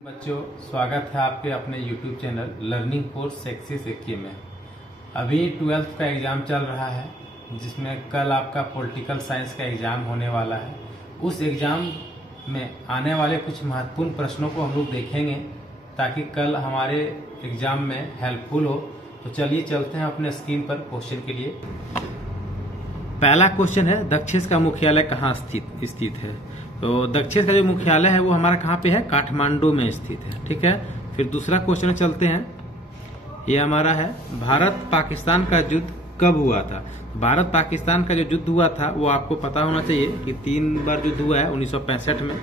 बच्चों, स्वागत है आपके अपने YouTube channel learning for success के में। अभी 12th का एग्ज़ाम चल रहा है, जिसमें कल आपका पॉलिटिकल साइंस का एग्ज़ाम होने वाला है। उस एग्ज़ाम में आने वाले कुछ महत्वपूर्ण प्रश्नों को हम लोग देखेंगे ताकि कल हमारे एग्ज़ाम में हेल्पफुल हो। तो चलिए चलते हैं अपने स्क्रीन पर क्वेश्चन के लिए। पहला क्वेश्चन है, दक्षिण का मुख्यालय कहाँ स्थित है। तो दक्षिण का जो मुख्यालय है वो हमारा कहाँ पे है, काठमांडू में स्थित है। ठीक है, फिर दूसरा क्वेश्चन चलते हैं। ये हमारा है, भारत पाकिस्तान का युद्ध कब हुआ था। भारत पाकिस्तान का जो युद्ध हुआ था वो आपको पता होना चाहिए कि 3 बार युद्ध हुआ है, 1965 में,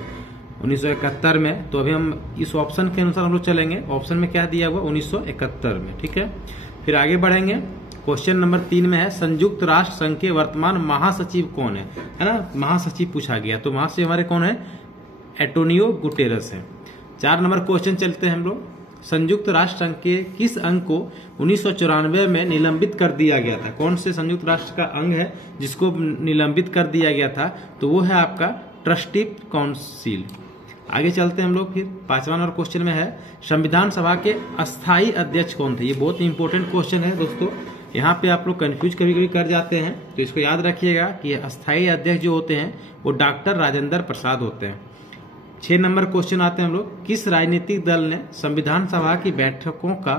1971 में। तो अभी हम इस ऑप्शन के अनुसार हम लोग चलेंगे। ऑप्शन में क्या दिया हुआ, 1971 में। ठीक है, फिर आगे बढ़ेंगे। क्वेश्चन नंबर 3 में है, संयुक्त राष्ट्र संघ के वर्तमान महासचिव कौन है ना। महासचिव पूछा गया, तो महासचिव हमारे कौन है, एंटोनियो गुटेरस है। 4 नंबर क्वेश्चन चलते हैं हम लोग। संयुक्त राष्ट्र संघ के किस अंग को 1994 में निलंबित कर दिया गया था। कौन से संयुक्त राष्ट्र का अंग है जिसको निलंबित कर दिया गया था, तो वो है आपका ट्रस्टी काउंसिल। आगे चलते हैं हम लोग। फिर 5वां नंबर क्वेश्चन में है, संविधान सभा के अस्थायी अध्यक्ष कौन थे। ये बहुत इंपॉर्टेंट क्वेश्चन है दोस्तों। यहाँ पे आप लोग कंफ्यूज कभी कभी कर जाते हैं, तो इसको याद रखिएगा कि अस्थायी अध्यक्ष जो होते हैं वो डॉक्टर राजेंद्र प्रसाद होते हैं। 6 नंबर क्वेश्चन आते हैं हम लोग, किस राजनीतिक दल ने संविधान सभा की बैठकों का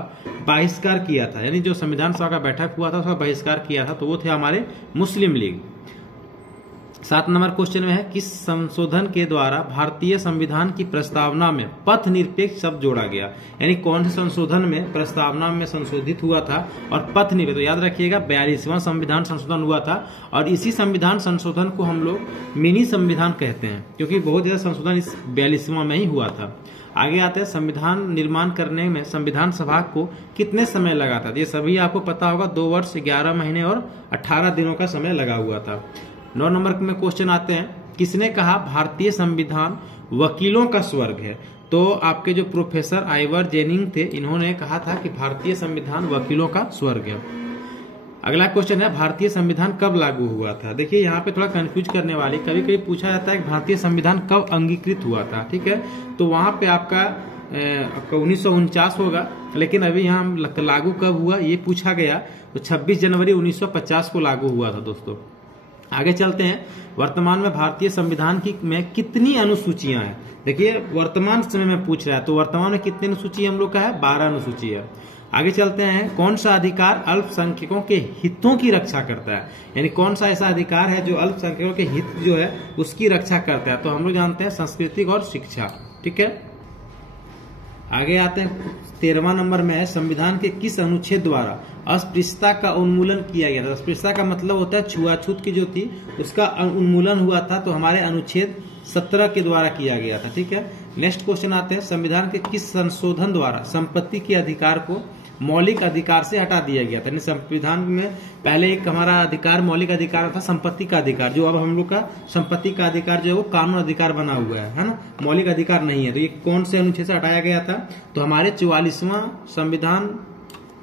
बहिष्कार किया था। यानी जो संविधान सभा का बैठक हुआ था उसका बहिष्कार किया था, तो वो थे हमारे मुस्लिम लीग। 7 नंबर क्वेश्चन में है, किस संशोधन के द्वारा भारतीय संविधान की प्रस्तावना में पथ निरपेक्ष शब्द जोड़ा गया। यानी कौन से संशोधन में प्रस्तावना में संशोधित हुआ था और पथ निरपेक्ष। तो याद रखिएगा 42वां संविधान संशोधन हुआ था, और इसी संविधान संशोधन को हम लोग मिनी संविधान कहते हैं, क्योंकि बहुत ज्यादा संशोधन इस 42वां में ही हुआ था। आगे आते हैं, संविधान निर्माण करने में संविधान सभा को कितने समय लगा था। ये सभी आपको पता होगा, 2 वर्ष 11 महीने और 18 दिनों का समय लगा हुआ था। 9 नंबर में क्वेश्चन आते हैं, किसने कहा भारतीय संविधान वकीलों का स्वर्ग है। तो आपके जो प्रोफेसर आइवर जेनिंग थे, इन्होंने कहा था कि भारतीय संविधान वकीलों का स्वर्ग है। अगला क्वेश्चन है, भारतीय संविधान कब लागू हुआ था। देखिए यहाँ पे थोड़ा कंफ्यूज करने वाली, कभी कभी पूछा जाता है कि भारतीय संविधान कब अंगीकृत हुआ था। ठीक है, तो वहां पे आपका 1949 होगा, लेकिन अभी यहाँ लागू कब हुआ ये पूछा गया, तो 26 जनवरी 1950 को लागू हुआ था दोस्तों। आगे चलते हैं, वर्तमान में भारतीय संविधान की में कितनी अनुसूचियां हैं। देखिए वर्तमान समय में पूछ रहा है, तो वर्तमान में कितनी अनुसूची हम लोग का है, 12 अनुसूची है। आगे चलते हैं, कौन सा अधिकार अल्पसंख्यकों के हितों की रक्षा करता है। यानी कौन सा ऐसा अधिकार है जो अल्पसंख्यकों के हित जो है उसकी रक्षा करता है। तो हम लोग जानते हैं सांस्कृतिक और शिक्षा। ठीक है, आगे आते हैं। 13वां नंबर में है, संविधान के किस अनुच्छेद द्वारा अस्पृश्यता का उन्मूलन किया गया था। अस्पृश्यता का मतलब होता है छुआछूत की जो थी उसका उन्मूलन हुआ था, तो हमारे अनुच्छेद 17 के द्वारा किया गया था। ठीक है, नेक्स्ट क्वेश्चन आते हैं, संविधान के किस संशोधन द्वारा संपत्ति के अधिकार को मौलिक अधिकार से हटा दिया गया था। यानी संविधान में पहले एक हमारा अधिकार मौलिक अधिकार था संपत्ति का अधिकार, जो अब हम लोग का संपत्ति का अधिकार जो है वो कानून अधिकार बना हुआ है ना, मौलिक अधिकार नहीं है। तो ये कौन से अनुच्छेद से हटाया गया था, तो हमारे 44वां संविधान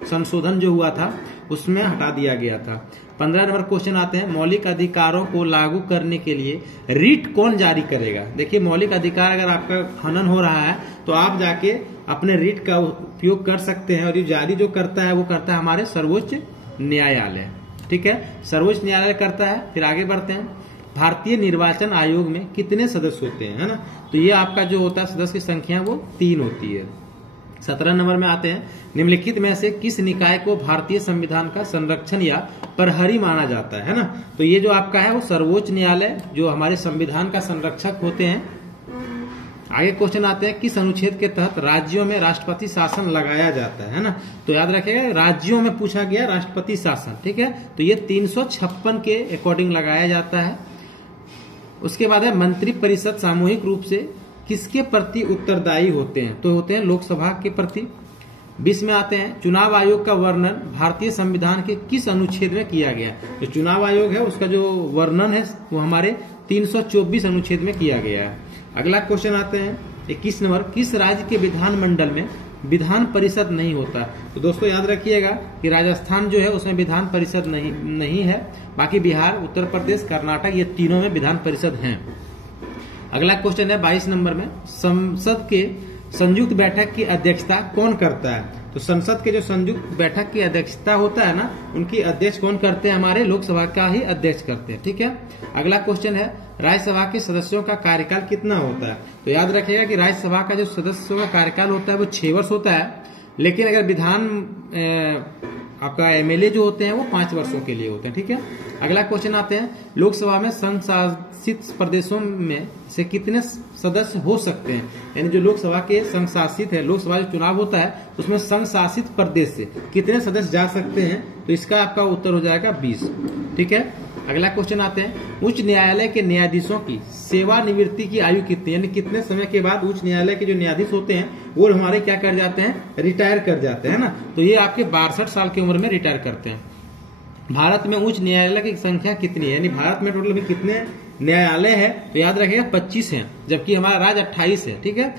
संशोधन जो हुआ था उसमें हटा दिया गया था। 15 नंबर क्वेश्चन आते हैं, मौलिक अधिकारों को लागू करने के लिए रिट कौन जारी करेगा। देखिए मौलिक अधिकार अगर आपका हनन हो रहा है तो आप जाके अपने रिट का उपयोग कर सकते हैं, और ये जारी जो करता है वो करता है हमारे सर्वोच्च न्यायालय। ठीक है, सर्वोच्च न्यायालय करता है। फिर आगे बढ़ते हैं, भारतीय निर्वाचन आयोग में कितने सदस्य होते हैं, है ना। तो ये आपका जो होता है सदस्य की संख्या वो 3 होती है। 17 नंबर में आते हैं, निम्नलिखित में से किस निकाय को भारतीय संविधान का संरक्षण या प्रहरी माना जाता है ना। तो ये जो आपका है वो सर्वोच्च न्यायालय जो हमारे संविधान का संरक्षक होते हैं। आगे क्वेश्चन आते हैं, किस अनुच्छेद के तहत राज्यों में राष्ट्रपति शासन लगाया जाता है ना। तो याद रखिएगा राज्यों में पूछा गया राष्ट्रपति शासन। ठीक है, तो ये 356 के अकॉर्डिंग लगाया जाता है। उसके बाद है, मंत्री परिषद सामूहिक रूप से किसके प्रति उत्तरदायी होते हैं, तो होते हैं लोकसभा के प्रति। 20 में आते हैं, चुनाव आयोग का वर्णन भारतीय संविधान के किस अनुच्छेद में किया गया। तो चुनाव आयोग है उसका जो वर्णन है वो हमारे 324 अनुच्छेद में किया गया है। अगला क्वेश्चन आते हैं 21 नंबर, किस राज्य के विधानमंडल में विधान परिषद नहीं होता। तो दोस्तों याद रखिएगा कि राजस्थान जो है उसमें विधान परिषद नहीं है, बाकी बिहार, उत्तर प्रदेश, कर्नाटक ये तीनों में विधान परिषद हैं। अगला क्वेश्चन है 22 नंबर में, संसद के संयुक्त बैठक की अध्यक्षता कौन करता है? तो संसद के जो संयुक्त बैठक की अध्यक्षता होता है ना, उनकी अध्यक्ष कौन करते हैं? हमारे लोकसभा का ही अध्यक्ष करते हैं। ठीक है। अगला क्वेश्चन है राज्यसभा के सदस्यों का कार्यकाल कितना होता है? तो याद रखिएगा कि राज्यसभा का जो सदस्यों का कार्यकाल होता है वो 6 वर्ष होता है, लेकिन अगर विधान आपका एमएलए जो होते हैं वो 5 वर्षों के लिए होते हैं। ठीक है। अगला क्वेश्चन आते हैं लोकसभा में संघ शासित प्रदेशों में से कितने सदस्य हो सकते हैं? यानी जो लोकसभा के संघ शासित है, लोकसभा जो चुनाव होता है उसमें संघ शासित प्रदेश से कितने सदस्य जा सकते हैं? तो इसका आपका उत्तर हो जाएगा 20। ठीक है। अगला क्वेश्चन आते हैं उच्च न्यायालय के न्यायाधीशों की सेवानिवृत्ति की आयु कितनी, यानी कितने समय के बाद उच्च न्यायालय के जो न्यायाधीश होते हैं वो हमारे क्या कर जाते हैं? रिटायर कर जाते हैं ना। तो ये आपके 62 साल की उम्र में रिटायर करते हैं। भारत में उच्च न्यायालय की संख्या कितनी है? यानी भारत में टोटल में कितने न्यायालय है? तो याद रखिएगा 25 है, जबकि हमारा राज्य 28 है। ठीक है।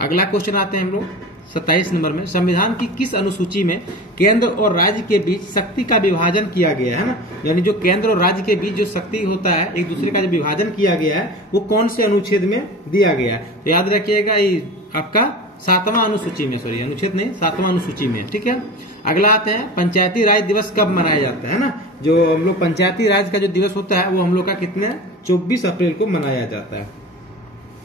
अगला क्वेश्चन आते हैं हम लोग 27 नंबर में संविधान की किस अनुसूची में केंद्र और राज्य के बीच शक्ति का विभाजन किया गया है ना? यानी जो केंद्र और राज्य के बीच जो शक्ति होता है, एक दूसरे का जो विभाजन किया गया है वो कौन से अनुच्छेद में दिया गया है? तो याद रखिएगा ये आपका 7वां अनुसूची में, सॉरी अनुच्छेद नहीं 7वां अनुसूची में। ठीक है। अगला आते हैं पंचायती राज दिवस कब मनाया जाता है ना? जो हम लोग पंचायती राज का जो दिवस होता है वो हम लोग का कितने 24 अप्रैल को मनाया जाता है।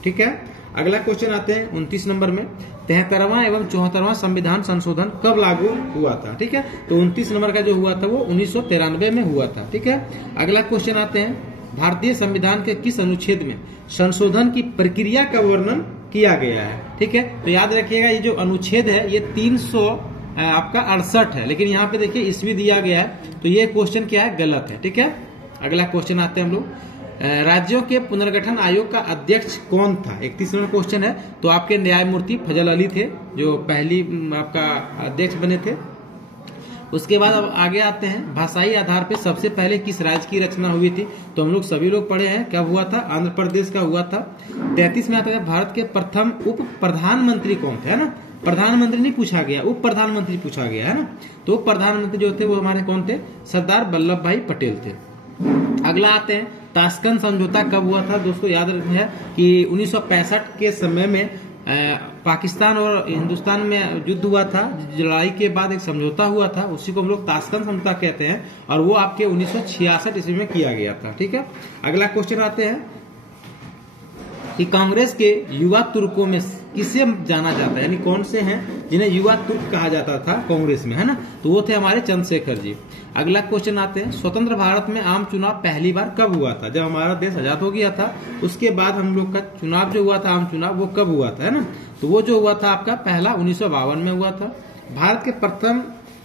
ठीक है। अगला क्वेश्चन आते हैं 29 नंबर में 73वां एवं 74वां संविधान संशोधन कब लागू हुआ था? ठीक है। तो 29 नंबर का जो हुआ था वो 1993 में हुआ था। ठीक है। अगला क्वेश्चन आते हैं भारतीय संविधान के किस अनुच्छेद में संशोधन की प्रक्रिया का वर्णन किया गया है? ठीक है। तो याद रखिएगा ये जो अनुच्छेद है ये 300 आपका 68 है, लेकिन यहाँ पे देखिए ईस्वी दिया गया है, तो ये क्वेश्चन क्या है? गलत है। ठीक है। अगला क्वेश्चन आते हैं हम लोग राज्यों के पुनर्गठन आयोग का अध्यक्ष कौन था? 31 नंबर क्वेश्चन है। तो आपके न्यायमूर्ति फजल अली थे जो पहली आपका अध्यक्ष बने थे। उसके बाद अब आगे आते हैं भाषाई आधार पे सबसे पहले किस राज्य की रचना हुई थी? तो हम लोग सभी लोग पढ़े हैं, कब हुआ था? आंध्र प्रदेश का हुआ था। 33 में आता है भारत के प्रथम उप प्रधानमंत्री कौन थे, है ना? प्रधानमंत्री नहीं पूछा गया, उप प्रधानमंत्री पूछा गया, है ना? तो उप प्रधानमंत्री जो थे वो हमारे कौन थे? सरदार वल्लभ भाई पटेल थे। अगला आते हैं ताशकंद समझौता कब हुआ था? दोस्तों याद रखना कि 1965 के समय में पाकिस्तान और हिंदुस्तान में युद्ध हुआ था, लड़ाई के बाद एक समझौता हुआ था, उसी को हम लोग ताशकंद समझौता कहते हैं, और वो आपके 1966 ईस्वी में किया गया था। ठीक है। अगला क्वेश्चन आते हैं कि कांग्रेस के युवा तुर्कों में किसे जाना जाता है, यानी कौन से हैं जिन्हें युवा तुर्क कहा जाता था कांग्रेस में, है ना? तो वो थे हमारे चंद्रशेखर जी। अगला क्वेश्चन आते हैं स्वतंत्र भारत में आम चुनाव पहली बार कब हुआ था? जब हमारा देश आजाद हो गया था उसके बाद हम लोग का चुनाव जो हुआ था, आम चुनाव, वो कब हुआ था, है ना? तो वो जो हुआ था आपका पहला 1952 में हुआ था। भारत के प्रथम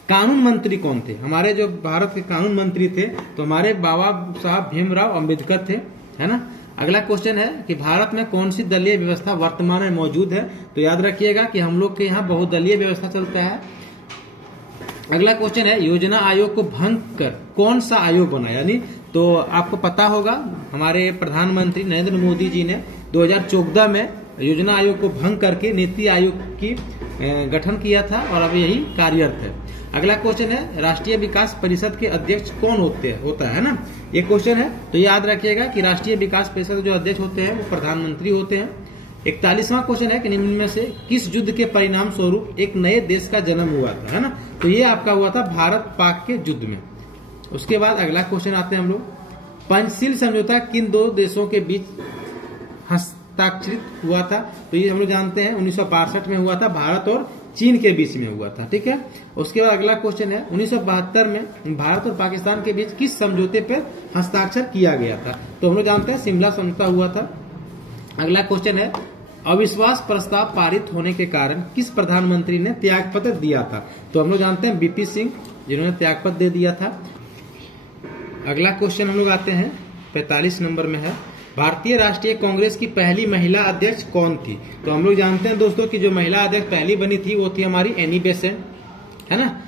कानून मंत्री कौन थे? हमारे जो भारत के कानून मंत्री थे तो हमारे बाबा साहब भीमराव अम्बेडकर थे, है ना? अगला क्वेश्चन है कि भारत में कौन सी दलीय व्यवस्था वर्तमान में मौजूद है? तो याद रखिएगा कि हम लोग के यहाँ बहुदलीय व्यवस्था चलता है। अगला क्वेश्चन है योजना आयोग को भंग कर कौन सा आयोग बना? यानी तो आपको पता होगा हमारे प्रधानमंत्री नरेंद्र मोदी जी ने 2014 में योजना आयोग को भंग करके नीति आयोग की गठन किया था और अब यही कार्यरत है। अगला क्वेश्चन है राष्ट्रीय विकास परिषद के अध्यक्ष कौन होता है ना? ये क्वेश्चन है, तो याद रखिएगा कि राष्ट्रीय विकास परिषद जो अध्यक्ष होते हैं वो प्रधानमंत्री होते हैं। 41वां क्वेश्चन है कि निम्न में से किस युद्ध के परिणाम स्वरूप एक नए देश का जन्म हुआ था, है ना? तो ये आपका हुआ था भारत पाक के युद्ध में। उसके बाद अगला क्वेश्चन आते हैं हम लोग पंचशील समझौता किन दो देशों के बीच हस्ताक्षरित हुआ था? तो ये हम लोग जानते हैं 1962 में हुआ था, भारत और चीन के बीच में हुआ था। ठीक है। उसके बाद अगला क्वेश्चन है 1972 में भारत और पाकिस्तान के बीच किस समझौते पर हस्ताक्षर किया गया था? तो हम लोग जानते हैं शिमला समझौता हुआ था। अगला क्वेश्चन है अविश्वास प्रस्ताव पारित होने के कारण किस प्रधानमंत्री ने त्यागपत्र दिया था? तो हम लोग जानते हैं बीपी सिंह, जिन्होंने त्यागपत्र दे दिया था। अगला क्वेश्चन हम लोग आते हैं 45 नंबर में है भारतीय राष्ट्रीय कांग्रेस की पहली महिला अध्यक्ष कौन थी? तो हम लोग जानते हैं दोस्तों कि जो महिला अध्यक्ष पहली बनी थी वो थी हमारी एनी बेसेंट, है ना?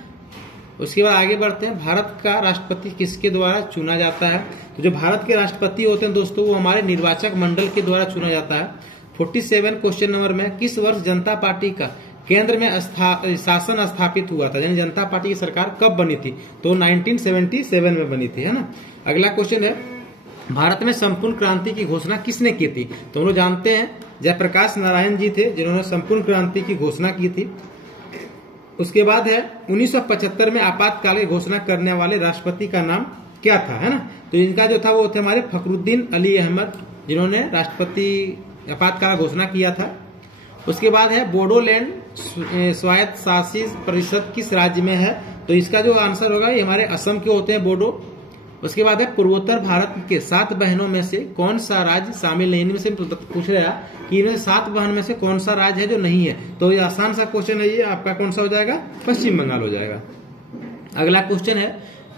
उसके बाद आगे बढ़ते हैं भारत का राष्ट्रपति किसके द्वारा चुना जाता है? तो जो भारत के राष्ट्रपति होते हैं दोस्तों वो हमारे निर्वाचक मंडल के द्वारा चुना जाता है। 47 क्वेश्चन नंबर में किस वर्ष जनता पार्टी का केंद्र में शासन स्थापित हुआ था? यानी जनता पार्टी की सरकार कब बनी थी? तो 1977 में बनी थी, है ना? अगला क्वेश्चन है भारत में संपूर्ण क्रांति की घोषणा किसने की थी? तो हम लोग जानते हैं जयप्रकाश नारायण जी थे जिन्होंने संपूर्ण क्रांति की घोषणा की थी। उसके बाद है 1975 में आपातकाल की घोषणा करने वाले राष्ट्रपति का नाम क्या था, है ना? तो इनका जो था वो थे हमारे फखरुद्दीन अली अहमद, जिन्होंने राष्ट्रपति आपातकाल घोषणा किया था। उसके बाद है बोडोलैंड स्वायत्त शासित परिषद किस राज्य में है? तो इसका जो आंसर होगा ये हमारे असम के होते हैं, बोडो। उसके बाद है पूर्वोत्तर भारत के 7 बहनों में से कौन सा राज्य शामिल नहीं? इनमें से पूछ रहा कि इनमें 7 बहन में से कौन सा राज्य है जो नहीं है? तो ये आसान सा क्वेश्चन है, ये आपका कौन सा हो जाएगा? पश्चिम बंगाल हो जाएगा। अगला क्वेश्चन है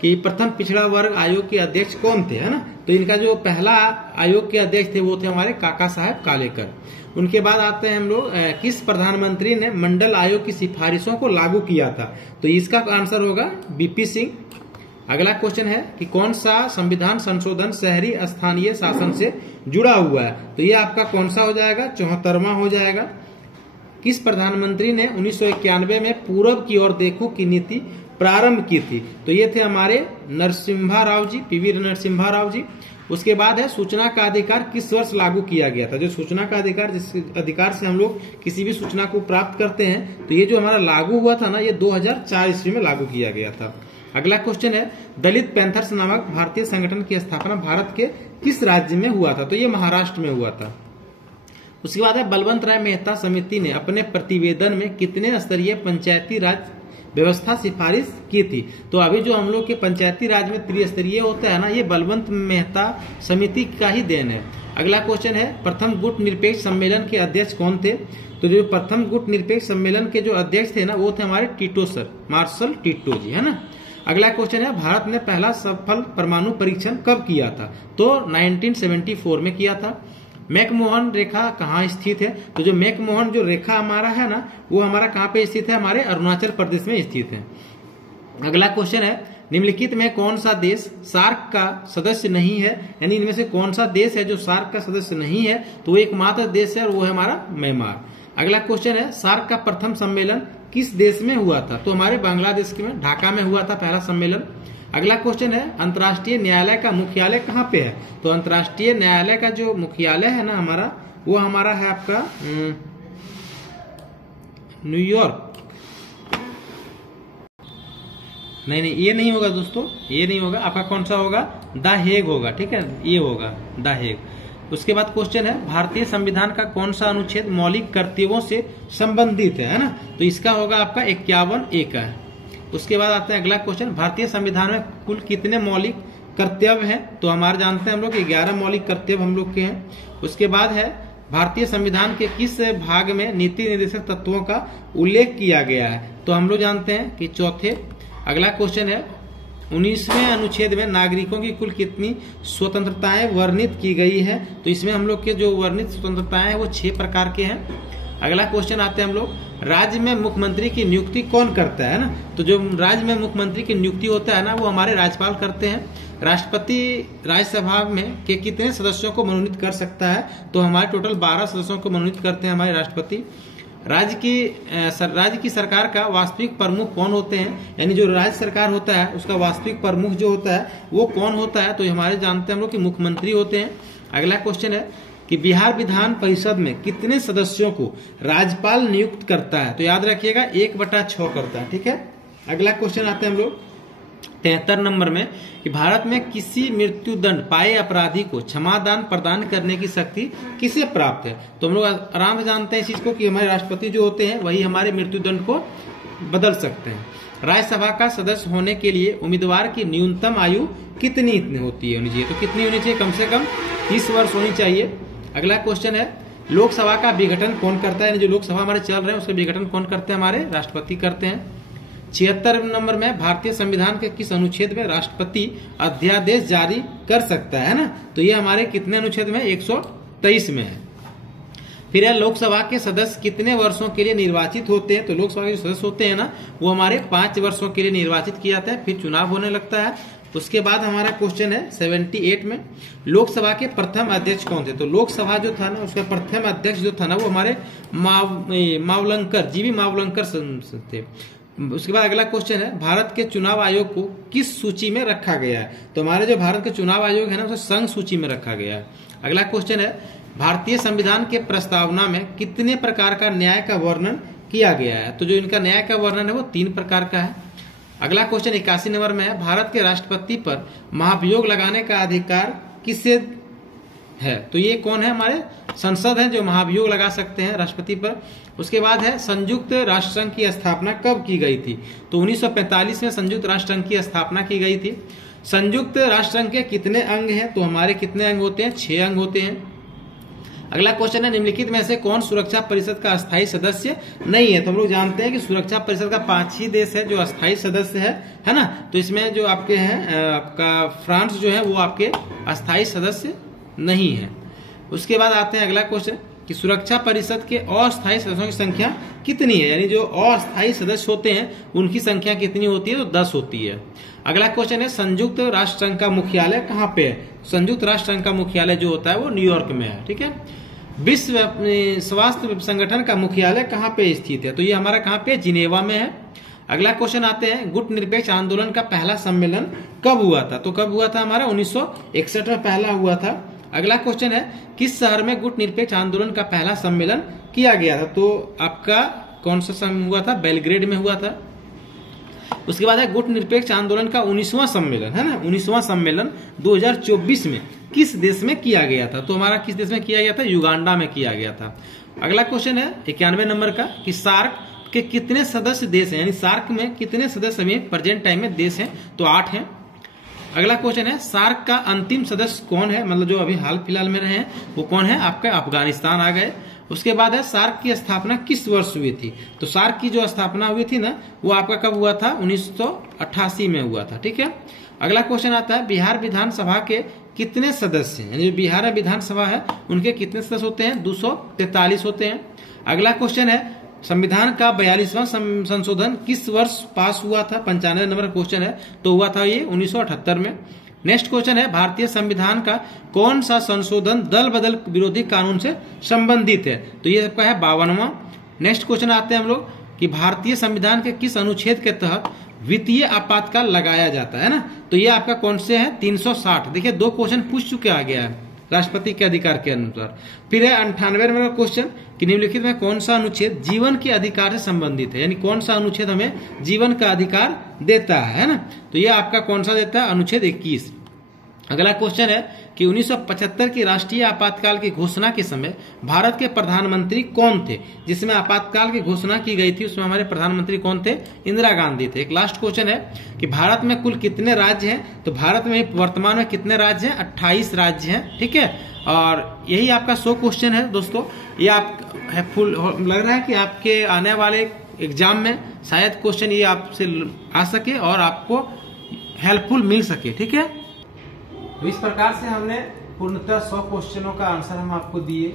कि प्रथम पिछड़ा वर्ग आयोग के अध्यक्ष कौन थे, है ना? तो इनका जो पहला आयोग के अध्यक्ष थे वो थे हमारे काका साहब कालेकर। उनके बाद आते हैं हम लोग किस प्रधानमंत्री ने मंडल आयोग की सिफारिशों को लागू किया था? तो इसका आंसर होगा बीपी सिंह। अगला क्वेश्चन है कि कौन सा संविधान संशोधन शहरी स्थानीय शासन से जुड़ा हुआ है? तो ये आपका कौन सा हो जाएगा? 74वां हो जाएगा। किस प्रधानमंत्री ने 1991 में पूरब की ओर देखो की नीति प्रारंभ की थी? तो ये थे हमारे नरसिम्हा राव जी, पीवी नरसिम्हा राव जी। उसके बाद है सूचना का अधिकार किस वर्ष लागू किया गया था? जो सूचना का अधिकार, जिस अधिकार से हम लोग किसी भी सूचना को प्राप्त करते हैं, तो ये जो हमारा लागू हुआ था ना, ये 2004 ईस्वी में लागू किया गया था। अगला क्वेश्चन है दलित पैंथर्स नामक भारतीय संगठन की स्थापना भारत के किस राज्य में हुआ था? तो ये महाराष्ट्र में हुआ था। उसके बाद है बलवंत राय मेहता समिति ने अपने प्रतिवेदन में कितने स्तरीय पंचायती राज व्यवस्था सिफारिश की थी? तो अभी जो हम लोग के पंचायती राज में त्रिस्तरीय होता है ना, ये बलवंत मेहता समिति का ही देन है। अगला क्वेश्चन है प्रथम गुट निरपेक्ष सम्मेलन के अध्यक्ष कौन थे? तो जो प्रथम गुट निरपेक्ष सम्मेलन के जो अध्यक्ष थे ना, वो थे हमारे टीटो सर, मार्शल टीटो जी, है ना? अगला क्वेश्चन है भारत ने पहला सफल परमाणु परीक्षण कब किया था? तो 1974 में किया था। मैकमोहन रेखा कहाँ स्थित है? तो जो मैकमोहन जो रेखा हमारा है ना, वो हमारा कहाँ पे स्थित है? हमारे अरुणाचल प्रदेश में स्थित है। अगला क्वेश्चन है निम्नलिखित में कौन सा देश सार्क का सदस्य नहीं है? यानी इनमें से कौन सा देश है जो सार्क का सदस्य नहीं है? तो एकमात्र देश है और वो है हमारा म्यांमार। अगला क्वेश्चन है सार्क का प्रथम सम्मेलन किस देश में हुआ था? तो हमारे बांग्लादेश में ढाका में हुआ था पहला सम्मेलन। अगला क्वेश्चन है अंतर्राष्ट्रीय न्यायालय का मुख्यालय कहाँ पे है? तो अंतर्राष्ट्रीय न्यायालय का जो मुख्यालय है ना हमारा, वो हमारा है आपका न्यूयॉर्क। नहीं, ये नहीं होगा दोस्तों, ये नहीं होगा। आपका कौन सा होगा? द हेग होगा, ठीक है, ये होगा द हेग। उसके बाद क्वेश्चन है भारतीय संविधान का कौन सा अनुच्छेद मौलिक कर्तव्यों से संबंधित है ना? तो इसका होगा आपका 51A का है। उसके बाद आता है अगला क्वेश्चन भारतीय संविधान में कुल कितने मौलिक कर्तव्य हैं? तो हमारे जानते हैं हम लोग 11 मौलिक कर्तव्य हम लोग के हैं। उसके बाद है भारतीय संविधान के किस भाग में नीति निर्देशक तत्वों का उल्लेख किया गया है? तो हम लोग जानते हैं कि चौथे। अगला क्वेश्चन है 19वें अनुच्छेद में नागरिकों की कुल कितनी स्वतंत्रताएं वर्णित की गई है? तो इसमें हम लोग के जो वर्णित स्वतंत्रताएं हैं वो 6 प्रकार के हैं। अगला क्वेश्चन आते हैं हम लोग राज्य में मुख्यमंत्री की नियुक्ति कौन करता है ना? तो जो राज्य में मुख्यमंत्री की नियुक्ति होता है ना, वो हमारे राज्यपाल करते हैं। राष्ट्रपति राज्यसभा में के कितने सदस्यों को मनोनीत कर सकता है? तो हमारे टोटल 12 सदस्यों को मनोनीत करते हैं हमारे राष्ट्रपति। राज्य की सरकार का वास्तविक प्रमुख कौन होते हैं? यानी जो राज्य सरकार होता है उसका वास्तविक प्रमुख जो होता है वो कौन होता है? तो हमारे जानते हैं हम लोग कि मुख्यमंत्री होते हैं। अगला क्वेश्चन है कि बिहार विधान परिषद में कितने सदस्यों को राज्यपाल नियुक्त करता है? तो याद रखिएगा 1/6 करता है, ठीक है। अगला क्वेश्चन आते हैं हम लोग 73 नंबर में कि भारत में किसी मृत्यु दंड पाए अपराधी को क्षमादान प्रदान करने की शक्ति किसे प्राप्त है? तो हम लोग आराम से जानते हैं इस चीज को कि हमारे राष्ट्रपति जो होते हैं वही हमारे मृत्यु दंड को बदल सकते हैं। राज्यसभा का सदस्य होने के लिए उम्मीदवार की न्यूनतम आयु कितनी होती है? तो कितनी होनी चाहिए? कम से कम 30 वर्ष होनी चाहिए। अगला क्वेश्चन है लोकसभा का विघटन कौन करता है? जो लोकसभा हमारे चल रहे हैं उसका विघटन कौन करते हैं? हमारे राष्ट्रपति करते हैं। 76 नंबर में भारतीय संविधान के किस अनुच्छेद में राष्ट्रपति अध्यादेश जारी कर सकता है ना? तो ये हमारे कितने अनुच्छेद में? 123 में है। फिर है लोकसभा के सदस्य कितने वर्षों के लिए निर्वाचित होते हैं? तो लोकसभा के जो सदस्य होते हैं ना, वो हमारे 5 वर्षों के लिए निर्वाचित किया जाता है, फिर चुनाव होने लगता है। उसके बाद हमारा क्वेश्चन है 78 में लोकसभा के प्रथम अध्यक्ष कौन थे? तो लोकसभा जो था ना उसका प्रथम अध्यक्ष जो था ना वो हमारे मावलंकर, जीवी मावलंकर थे। उसके बाद अगला क्वेश्चन है, भारत के चुनाव आयोग को किस सूची में रखा गया है? तो हमारे जो भारत के चुनाव आयोग है ना, उसे संघ सूची में रखा गया है। अगला क्वेश्चन है, भारतीय संविधान के प्रस्तावना में कितने प्रकार का न्याय का वर्णन किया गया है? तो जो इनका न्याय का वर्णन है वो 3 प्रकार का है। अगला क्वेश्चन 81 नंबर में है, भारत के राष्ट्रपति पर महाभियोग लगाने का अधिकार किससे है? तो ये कौन है? हमारे संसद है जो महाभियोग लगा सकते हैं राष्ट्रपति पर। उसके बाद है, संयुक्त राष्ट्र संघ की स्थापना कब की गई थी? तो 1945 में संयुक्त राष्ट्र संघ की स्थापना की गई थी। संयुक्त राष्ट्र संघ के कितने अंग हैं? तो हमारे कितने अंग होते हैं? 6 अंग होते हैं। अगला क्वेश्चन है, निम्नलिखित में से कौन सुरक्षा परिषद का अस्थायी सदस्य नहीं है? तो हम लोग जानते हैं कि सुरक्षा परिषद का 5 ही देश है जो अस्थायी सदस्य है ना। तो इसमें जो आपके हैं, आपका फ्रांस जो है वो आपके अस्थायी सदस्य नहीं है। उसके बाद आते हैं अगला क्वेश्चन कि सुरक्षा परिषद के अस्थायी सदस्यों की संख्या कितनी है? यानी जो अस्थायी सदस्य होते हैं उनकी संख्या कितनी होती है? तो 10 होती है। अगला क्वेश्चन है, संयुक्त राष्ट्र संघ का मुख्यालय कहाँ पे है? संयुक्त राष्ट्र संघ का मुख्यालय जो होता है वो न्यूयॉर्क में है। ठीक है। विश्व स्वास्थ्य संगठन का मुख्यालय कहाँ पे स्थित है? तो ये हमारा कहाँ पे? जिनेवा में है। अगला क्वेश्चन आते हैं, गुटनिरपेक्ष आंदोलन का पहला सम्मेलन कब हुआ था? तो कब हुआ था? हमारा 1961 में पहला हुआ था। अगला क्वेश्चन है, किस शहर में गुटनिरपेक्ष आंदोलन का पहला सम्मेलन किया गया था? तो आपका कौन सा सम्मेलन हुआ था? बेलग्रेड में हुआ था। उसके बाद है, गुटनिरपेक्ष आंदोलन का 19वां सम्मेलन है ना, 19वां सम्मेलन 2024 में किस देश में किया गया था? तो हमारा किस देश में किया गया था? युगांडा में किया गया था। अगला क्वेश्चन है 91 नंबर का कि सार्क के कितने सदस्य देश हैं? यानी सार्क में कितने सदस्य अभी प्रेजेंट टाइम में देश हैं? तो 8 हैं। अगला क्वेश्चन है, सार्क का अंतिम सदस्य कौन है? मतलब जो अभी हाल फिलहाल में रहे हैं वो कौन है? आपका अफगानिस्तान आ गए। उसके बाद है, सार्क की स्थापना किस वर्ष हुई थी? तो सार्क की जो स्थापना हुई थी ना वो आपका कब हुआ था? 1988 में हुआ था। ठीक है। अगला क्वेश्चन आता है, बिहार विधानसभा के कितने सदस्य हैं? यानी जो बिहार विधानसभा है उनके कितने सदस्य होते हैं? 243 होते हैं। अगला क्वेश्चन है, संविधान का 42वां संशोधन किस वर्ष पास हुआ था? 95 नंबर क्वेश्चन है। तो हुआ था ये 1978 में। नेक्स्ट क्वेश्चन है, भारतीय संविधान का कौन सा संशोधन दल बदल विरोधी कानून से संबंधित है? तो ये सबका है 52वां। नेक्स्ट क्वेश्चन आते हैं हम लोग कि भारतीय संविधान के किस अनुच्छेद के तहत वित्तीय आपातकाल लगाया जाता है ना? तो ये आपका कौन से है? 360। देखिए 2 क्वेश्चन पूछ चुके आ गया है राष्ट्रपति के अधिकार के अनुसार। फिर है 98 नंबर का क्वेश्चन कि निम्नलिखित में कौन सा अनुच्छेद जीवन के अधिकार से संबंधित है? यानी कौन सा अनुच्छेद हमें जीवन का अधिकार देता है ना? तो ये आपका कौन सा देता है? अनुच्छेद 21। अगला क्वेश्चन है कि 1975 की राष्ट्रीय आपातकाल की घोषणा के समय भारत के प्रधानमंत्री कौन थे? जिसमें आपातकाल की घोषणा की गई थी उसमें हमारे प्रधानमंत्री कौन थे? इंदिरा गांधी थे। एक लास्ट क्वेश्चन है कि भारत में कुल कितने राज्य हैं? तो भारत में वर्तमान में कितने राज्य हैं? 28 राज्य हैं। ठीक है। और यही आपका 100 क्वेश्चन है दोस्तों। ये आप फुल लग रहा है कि आपके आने वाले एग्जाम में शायद क्वेश्चन ये आपसे आ सके और आपको हेल्पफुल मिल सके। ठीक है। तो इस प्रकार से हमने पूर्णतः 100 क्वेश्चनों का आंसर हम आपको दिए।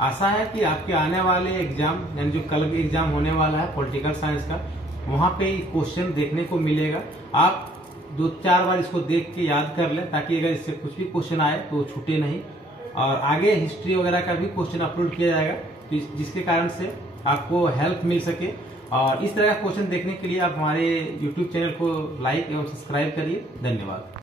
आशा है कि आपके आने वाले एग्जाम यानी जो कल एग्जाम होने वाला है पॉलिटिकल साइंस का, वहां पे क्वेश्चन देखने को मिलेगा। आप 2-4 बार इसको देख के याद कर लें ताकि अगर इससे कुछ भी क्वेश्चन आए तो छूटे नहीं। और आगे हिस्ट्री वगैरह का भी क्वेश्चन अपलोड किया जाएगा तो जिसके कारण से आपको हेल्प मिल सके। और इस तरह का क्वेश्चन देखने के लिए आप हमारे YouTube चैनल को लाइक एवं सब्सक्राइब करिए। धन्यवाद।